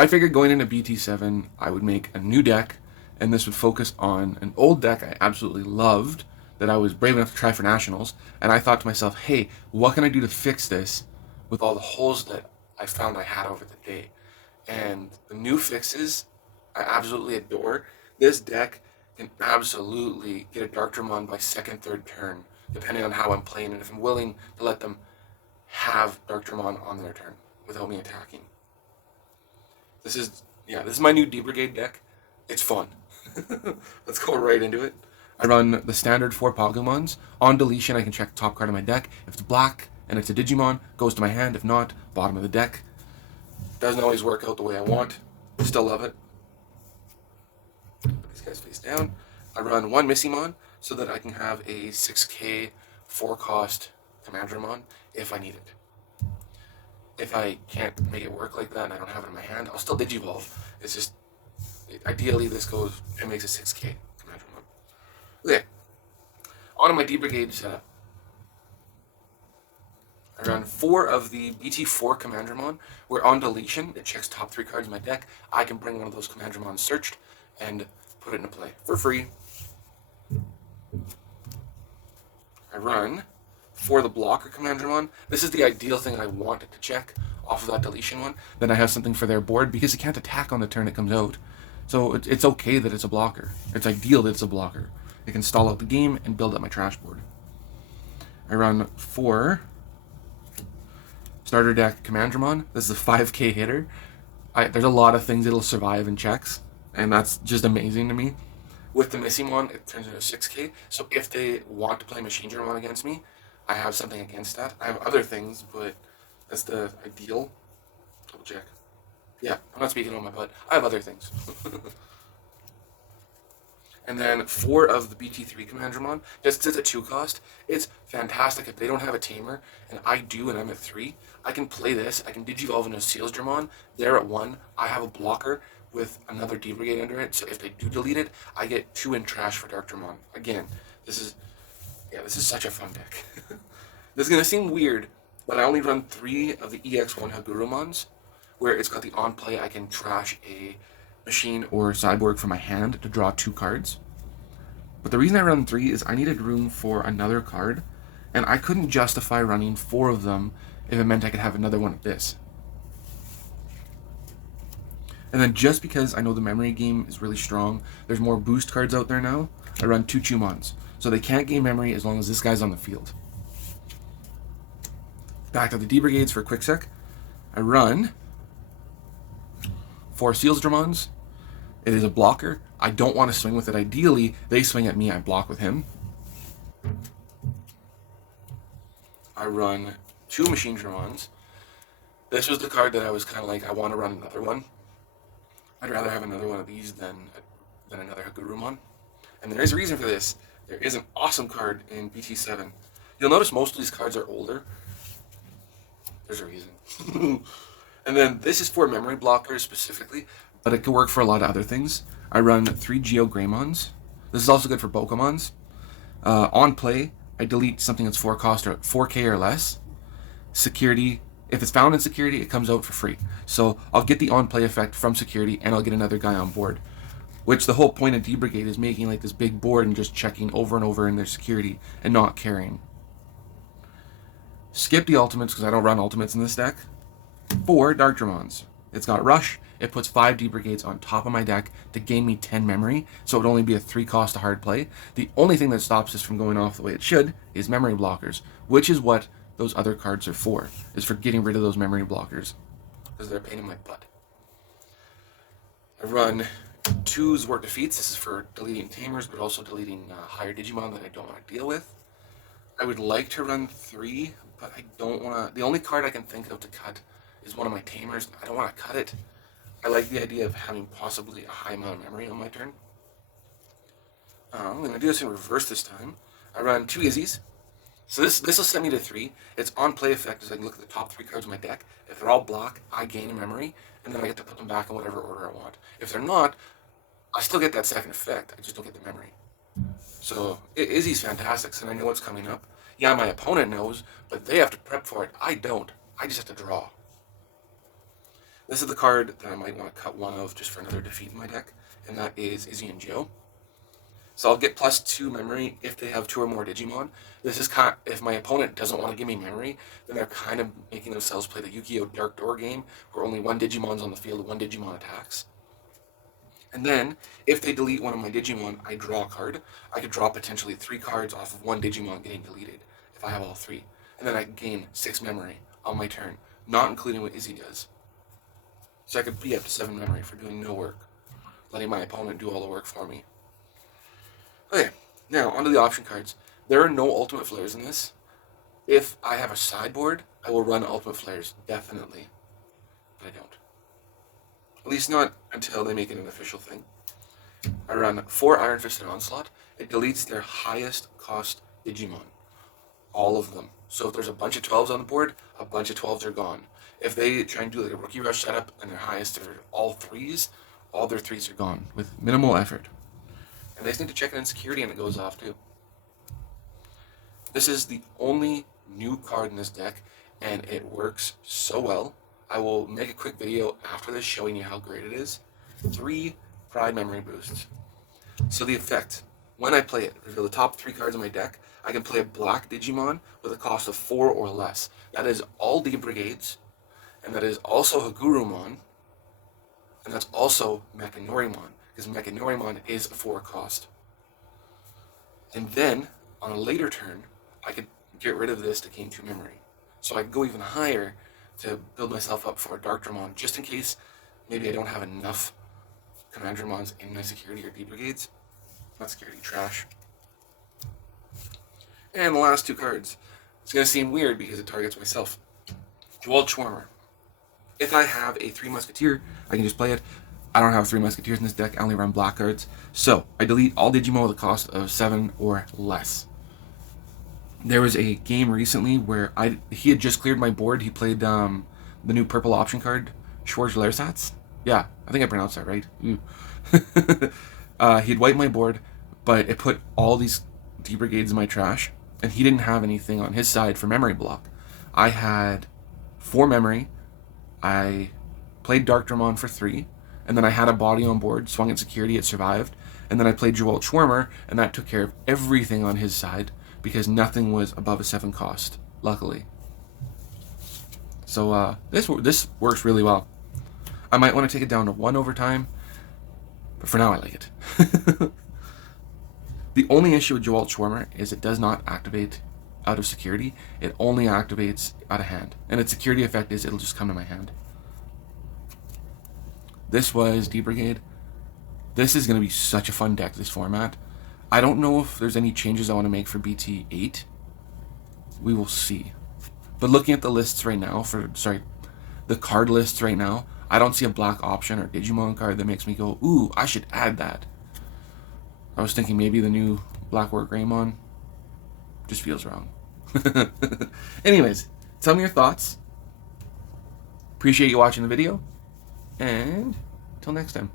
I figured going into BT7, I would make a new deck, and this would focus on an old deck I absolutely loved that I was brave enough to try for nationals. And I thought to myself, hey, what can I do to fix this with all the holes that I found I had over the day? And the new fixes I absolutely adore. This deck can absolutely get a Dark Dramon by second, third turn, depending on how I'm playing, and if I'm willing to let them have Dark Dramon on their turn without me attacking. This is my new D-Brigade deck. It's fun. Let's go right into it. I run the standard 4 Pokemons. On deletion, I can check the top card of my deck. If it's black and it's a Digimon, goes to my hand. If not, bottom of the deck. Doesn't always work out the way I want. Still love it. Put these guys face down. I run one Missymon so that I can have a 6k 4-cost Commandramon if I need it. If I can't make it work like that and I don't have it in my hand, I'll still Digivolve. It's just, ideally this goes, it makes a 6k Commandramon. Okay, on to my D-Brigade setup. I run 4 of the BT4 Commandramon, where on deletion, it checks top 3 cards in my deck. I can bring one of those Commandramons searched and put it into play for free. I run for the blocker Commandramon. This is the ideal thing I wanted to check off of that deletion one. Then I have something for their board because it can't attack on the turn it comes out. So it's okay that it's a blocker. It's ideal that it's a blocker. It can stall out the game and build up my trash board. I run 4 starter deck Commandramon. This is a 5k hitter. There's a lot of things it'll survive in checks, and that's just amazing to me. With the Missymon, it turns into 6k, so if they want to play Machine Dramon against me, I have something against that. I have other things, but that's the ideal. Double check. Yeah, I'm not speaking on my butt. I have other things. And then 4 of the BT3 Commandramon, just as a 2 cost, it's fantastic if they don't have a tamer, and I do and I'm at 3. I can play this, I can Digivolve into a Seals Dramon, they're at 1, I have a blocker with another D-Brigade under it, so if they do delete it, I get 2 in trash for Dark Dramon. Again, this is such a fun deck. This is going to seem weird, but I only run 3 of the EX1 Hagurumons, where it's got the on play I can trash a machine or cyborg from my hand to draw 2 cards. But the reason I run 3 is I needed room for another card, and I couldn't justify running 4 of them if it meant I could have another one of this. And then just because I know the memory game is really strong, there's more boost cards out there now, I run 2 Chumons. So they can't gain memory as long as this guy's on the field. Back to the D-Brigades for a quick sec. I run 4 Seals Dramons. It is a blocker. I don't want to swing with it. Ideally, they swing at me, I block with him. I run 2 Machine Dramons. This was the card that I was kind of like, I want to run another one. I'd rather have another one of these than another Hagurumon. And there is a reason for this. There is an awesome card in BT7. You'll notice most of these cards are older. There's a reason. And then this is for memory blockers specifically, but it could work for a lot of other things. I run 3 Geo Greymons. This is also good for Pokemons. On play, I delete something that's 4 cost or 4k or less. Security, if it's found in security, it comes out for free. So I'll get the on play effect from security and I'll get another guy on board. Which the whole point of D-Brigade is making like this big board and just checking over and over in their security and not carrying. Skip the ultimates because I don't run ultimates in this deck. 4 Dark Dramons. It's got Rush. It puts 5 D-Brigades on top of my deck to gain me 10 memory, so it would only be a 3 cost to hard play. The only thing that stops this from going off the way it should is memory blockers, which is what those other cards are for, is for getting rid of those memory blockers, because they're a pain in my butt. I run 2 Zwart Defeats. This is for deleting Tamers, but also deleting higher Digimon that I don't want to deal with. I would like to run 3, but I don't want to. The only card I can think of to cut is one of my Tamers. I don't want to cut it. I like the idea of having possibly a high amount of memory on my turn. I'm going to do this in reverse this time. I run 2 Izzies. So this will send me to 3. Its on-play effect is I can look at the top 3 cards of my deck. If they're all black, I gain a memory, and then I get to put them back in whatever order I want. If they're not, I still get that second effect. I just don't get the memory. So Izzy's fantastic, so I know what's coming up. Yeah, my opponent knows, but they have to prep for it. I don't. I just have to draw. This is the card that I might want to cut one of just for another defeat in my deck, and that is Izzy and Joe. So I'll get +2 memory if they have 2 or more Digimon. This is kind of, if my opponent doesn't want to give me memory, then they're kind of making themselves play the Yu-Gi-Oh! Dark Door game, where only 1 Digimon's on the field, 1 Digimon attacks. And then, if they delete one of my Digimon, I draw a card. I could draw potentially 3 cards off of 1 Digimon getting deleted, if I have all 3. And then I gain 6 memory on my turn, not including what Izzy does. So I could be up to 7 memory for doing no work, letting my opponent do all the work for me. Okay, now onto the option cards. There are no ultimate flares in this. If I have a sideboard, I will run ultimate flares, definitely. But I don't. At least not until they make it an official thing. I run 4 Iron Fisted Onslaught. It deletes their highest cost Digimon. All of them. So if there's a bunch of 12s on the board, a bunch of 12s are gone. If they try and do like a Rookie Rush setup and their highest are all 3s, all their 3s are gone with minimal effort. And they just need to check it in security and it goes off too. This is the only new card in this deck and it works so well. I will make a quick video after this showing you how great it is. 3 Pride Memory Boosts. So the effect, when I play it, for the top 3 cards in my deck, I can play a black Digimon with a cost of 4 or less. That is all D-Brigades, and that is also Hagurumon, and that's also Mechanorimon, because Mechanorimon is a 4 cost. And then, on a later turn, I could get rid of this to gain 2 memory. So I could go even higher to build myself up for a Darkdramon, just in case maybe I don't have enough Commandramons in my security or D-Brigades. Not security, trash. And the last 2 cards. It's going to seem weird because it targets myself. Jewel Schwarmer. If I have a 3 Musketeer, I can just play it. I don't have 3 Musketeers in this deck, I only run black cards. So, I delete all Digimon with a cost of 7 or less. There was a game recently where he had just cleared my board. He played the new purple option card, Schwarz-Lersatz. Yeah, I think I pronounced that right. He'd wiped my board, but it put all these D-Brigades in my trash, and he didn't have anything on his side for memory block. I had 4 memory. I played Darkdramon for 3, and then I had a body on board, swung at security, it survived, and then I played Jewel Schwarmer, and that took care of everything on his side, because nothing was above a 7 cost, luckily. So this works really well. I might want to take it down to 1 over time, but for now I like it. The only issue with Jewel Schwarmer is it does not activate out of security. It only activates out of hand. And its security effect is it'll just come to my hand. This was D-Brigade. This is going to be such a fun deck, this format. I don't know if there's any changes I want to make for BT8. We will see. But looking at the lists right now, the card lists right now, I don't see a black option or Digimon card that makes me go, ooh, I should add that. I was thinking maybe the new Black War Greymon. Just feels wrong. Anyways, tell me your thoughts. Appreciate you watching the video. And until next time.